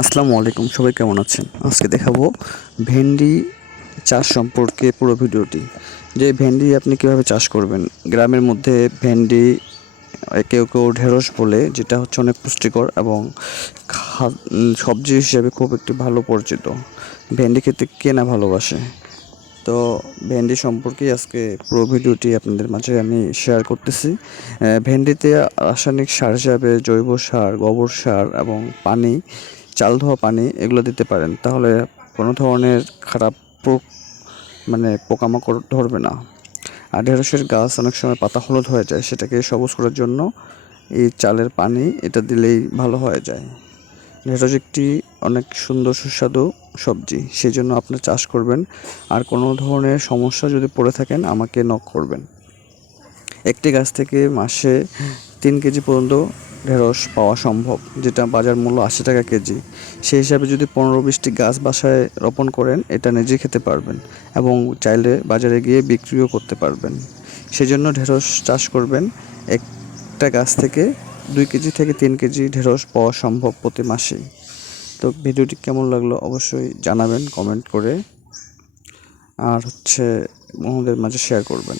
আসসালামু আলাইকুম, সবাই কেমন আছেন? আজকে দেখাবো ভেন্ডি চাষ সম্পর্কে পুরো ভিডিওটি। যে ভেন্ডি আপনি কিভাবে চাষ করবেন। গ্রামের মধ্যে ভেন্ডি কেউ কেউ ঢেঁড়স বলে, যেটা হচ্ছে অনেক পুষ্টিকর এবং সবজি হিসেবে খুব একটি ভালো পরিচিত। ভেন্ডি খেতে কে না ভালোবাসে। তো ভেন্ডি সম্পর্কে আজকে পুরো ভিডিওটি আপনাদের মাঝে আমি শেয়ার করতেছি। ভেন্ডিতে রাসায়নিক সার হিসাবে জৈব সার, গোবর সার এবং পানি, চাল ধোয়া পানি এগুলো দিতে পারেন। তাহলে কোনো ধরনের খারাপ পোকামাকড় ধরবে না। আর ঢেঁড়সের গাছ অনেক সময় পাতা হলুদ হয়ে যায়, সেটাকে সবুজ করার জন্য এই চালের পানি এটা দিলেই ভালো হয়ে যায়। ঢেঁড়স একটি অনেক সুন্দর সুস্বাদু সবজি, সেই জন্য আপনি চাষ করবেন। আর কোনো ধরনের সমস্যা যদি পড়ে থাকেন আমাকে নক করবেন। একটি গাছ থেকে মাসে 3 কেজি পর্যন্ত ঢেঁড়স পাওয়া সম্ভব, যেটা বাজার মূল্য 80 টাকা কেজি। সেই হিসাবে যদি 15-20টি গাছ বাসায় রোপণ করেন, এটা নিজে খেতে পারবেন এবং চাইলে বাজারে গিয়ে বিক্রিও করতে পারবেন। সেজন্য ঢেঁড়স চাষ করবেন। একটা গাছ থেকে 2 কেজি থেকে 3 কেজি ঢেঁড়স পাওয়া সম্ভব প্রতি মাসেই। তো ভিডিওটি কেমন লাগলো অবশ্যই জানাবেন কমেন্ট করে, আর আমাদের মাঝে শেয়ার করবেন।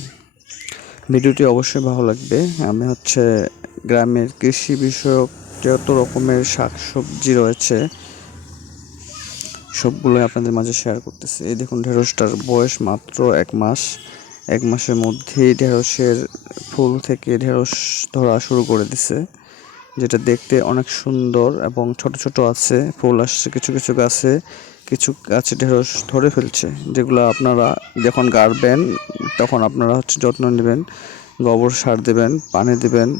ভিডিওটি অবশ্যই ভালো লাগবে। আমি গ্রামের কৃষি বিষয়ক যত রকমের শাক সবজি রয়েছে সবগুলোই আপনাদের মাঝে শেয়ার করতেছি। এই দেখুন, ঢেঁড়সটার বয়স মাত্র 1 মাস। 1 মাসের মধ্যেই ঢেঁড়সের ফুল থেকে ঢেঁড়স ধরা শুরু করে দিছে, যেটা দেখতে অনেক সুন্দর এবং ছোট ছোট আছে, ফুল আসছে কিছু কিছু গাছে। কিছু গাছে ঢেঁড়স ধরে ফেলছে, যেগুলো আপনারা যখন গাড়বেন তখন আপনারা যত্ন নেবেন, গোবর সার দেবেন, পানি দেবেন,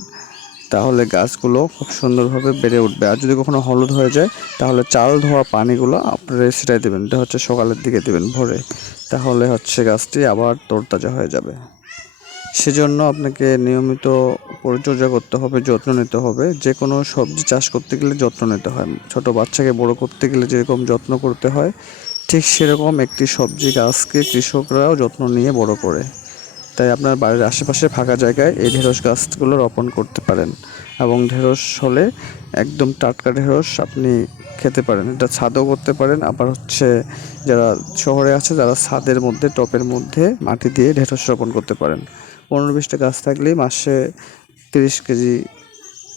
তাহলে গাছগুলো খুব সুন্দরভাবে বেড়ে উঠবে। আর যদি কখনো হলুদ হয়ে যায় তাহলে চাল ধোয়া পানিগুলো আপনারা ছিটাই দেবেন। এটা সকালের দিকে দেবেন ভোরে, তাহলে গাছটি আবার তরতাজা হয়ে যাবে। সেজন্য আপনাকে নিয়মিত পরিচর্যা করতে হবে, যত্ন নিতে হবে। যে কোনো সবজি চাষ করতে গেলে যত্ন নিতে হয়। ছোট বাচ্চাকে বড় করতে গেলে যেরকম যত্ন করতে হয়, ঠিক সেরকম একটি সবজি গাছকে কৃষকরাও যত্ন নিয়ে বড় করে। তাই আপনার বাড়ির আশেপাশে ফাঁকা জায়গায় এই ঢেঁড়স গাছগুলো রোপণ করতে পারেন। এবং ঢেঁড়স হলে একদম টাটকা ঢেঁড়স আপনি খেতে পারেন। এটা ছাদও করতে পারেন। আবার যারা শহরে আছে, যারা ছাদের মধ্যে টবের মধ্যে মাটি দিয়ে ঢেঁড়স রোপণ করতে পারেন। 15-20টা গাছ থাকলেই মাসে 30 কেজি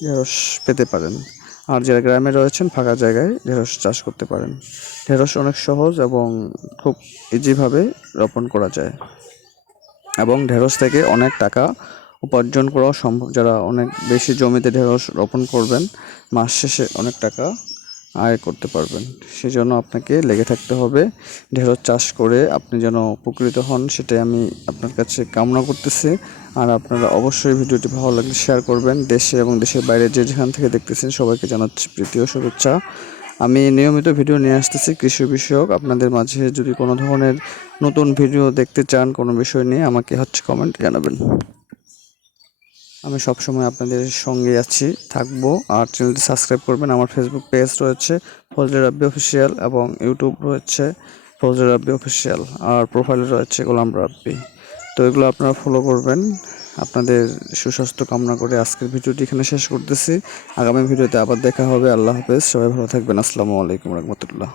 ঢেঁড়স পেতে পারেন। আর যারা গ্রামে রয়েছেন ফাঁকা জায়গায় ঢেঁড়স চাষ করতে পারেন। ঢেঁড়স অনেক সহজ এবং খুব ইজিভাবে রোপণ করা যায় এবং ঢেঁড়স থেকে অনেক টাকা উপার্জন করাও সম্ভব। যারা অনেক বেশি জমিতে ঢেঁড়স রোপণ করবেন, মাস শেষে অনেক টাকা আয় করতে পারবেন। সেজন্য আপনাকে লেগে থাকতে হবে। ঢেঁড়স চাষ করে আপনি যেন উপকৃত হন, সেটাই আমি আপনার কাছে কামনা করতেছি। আর আপনারা অবশ্যই ভিডিওটি ভালো লাগলে শেয়ার করবেন। দেশে এবং দেশের বাইরে যে যেখান থেকে দেখতেছেন সবাইকে জানাচ্ছি প্রীতি ও শুভেচ্ছা। আমি নিয়মিত ভিডিও নিয়ে আসতেছি কৃষি বিষয়ক। আপনাদের মাঝে যদি কোনো ধরনের নতুন ভিডিও দেখতে চান কোনো বিষয় নিয়ে, আমাকে কমেন্ট জানাবেন। আমি সবসময় আপনাদের সঙ্গে আছি, থাকবো। আর চ্যানেলটি সাবস্ক্রাইব করবেন। আমার ফেসবুক পেজ রয়েছে ফজলে রাব্বি অফিসিয়াল এবং ইউটিউব রয়েছে ফজলে রাব্বি অফিসিয়াল, আর প্রোফাইলে রয়েছে গোলাম রাব্বি। তো এগুলো আপনারা ফলো করবেন। আপনাদের সুস্বাস্থ্য কামনা করে আজকের ভিডিওটি এখানে শেষ করতেছি। আগামী ভিডিওতে আবার দেখা হবে। আল্লাহ হাফেজ, সবাই ভালো থাকবেন। আসসালামু আলাইকুম রহমতুল্লাহ।